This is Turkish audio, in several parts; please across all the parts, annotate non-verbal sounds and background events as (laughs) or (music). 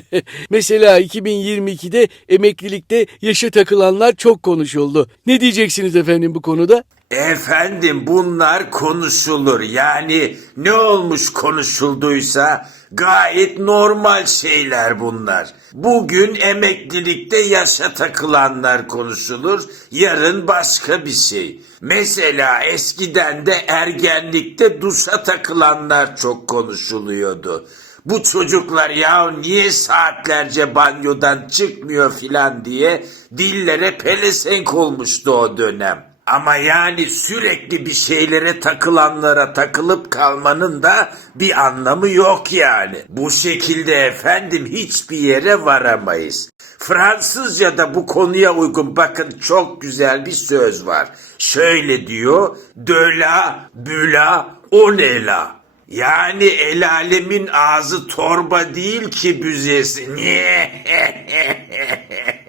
(laughs) Mesela 2022'de emeklilikte yaşa takılanlar çok konuşuldu. Ne diyeceksiniz efendim bu konuda? Efendim bunlar konuşulur. Yani ne olmuş konuşulduysa gayet normal şeyler bunlar. Bugün emeklilikte yaşa takılanlar konuşulur, yarın başka bir şey. Mesela eskiden de ergenlikte duşa takılanlar çok konuşuluyordu. Bu çocuklar ya niye saatlerce banyodan çıkmıyor filan diye dillere pelesenk olmuştu o dönem. Ama yani sürekli bir şeylere takılanlara takılıp kalmanın da bir anlamı yok yani. Bu şekilde efendim hiçbir yere varamayız. Fransızca'da bu konuya uygun bakın çok güzel bir söz var. Şöyle diyor, de la, büla, onela. Yani el alemin ağzı torba değil ki büzesi. Niye? (laughs)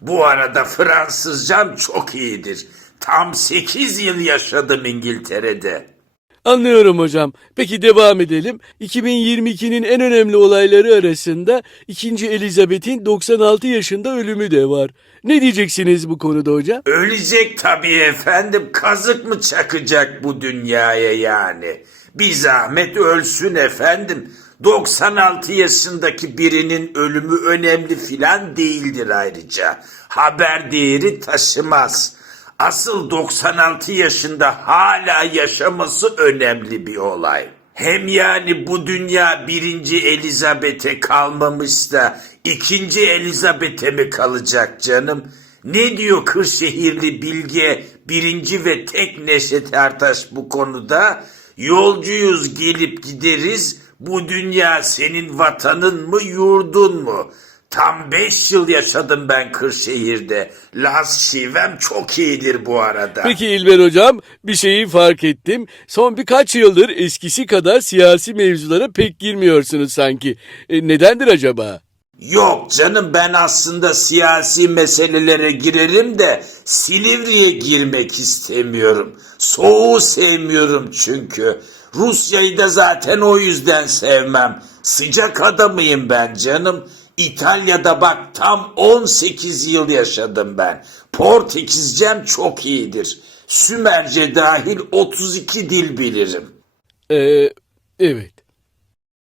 Bu arada Fransızcam çok iyidir. Tam 8 yıl yaşadım İngiltere'de. Anlıyorum hocam. Peki devam edelim. 2022'nin en önemli olayları arasında 2. Elizabeth'in 96 yaşında ölümü de var. Ne diyeceksiniz bu konuda hocam? Ölecek tabii efendim. Kazık mı çakacak bu dünyaya yani? Bir zahmet ölsün efendim. 96 yaşındaki birinin ölümü önemli filan değildir ayrıca. Haber değeri taşımaz. Asıl 96 yaşında hala yaşaması önemli bir olay. Hem yani bu dünya birinci Elizabeth'e kalmamış da ikinci Elizabeth'e mi kalacak canım? Ne diyor Kırşehirli Bilge birinci ve tek Neşet Ertaş bu konuda? Yolcuyuz gelip gideriz bu dünya senin vatanın mı yurdun mu? Tam beş yıl yaşadım ben Kırşehir'de. Laz şivem çok iyidir bu arada. Peki İlber hocam bir şeyi fark ettim. Son birkaç yıldır eskisi kadar siyasi mevzulara pek girmiyorsunuz sanki. E, nedendir acaba? Yok canım ben aslında siyasi meselelere girerim de Silivri'ye girmek istemiyorum. Soğuğu sevmiyorum çünkü. Rusya'yı da zaten o yüzden sevmem. Sıcak adamıyım ben canım. İtalya'da bak tam 18 yıl yaşadım ben. Portekizcem çok iyidir. Sümerce dahil 32 dil bilirim. Ee, evet.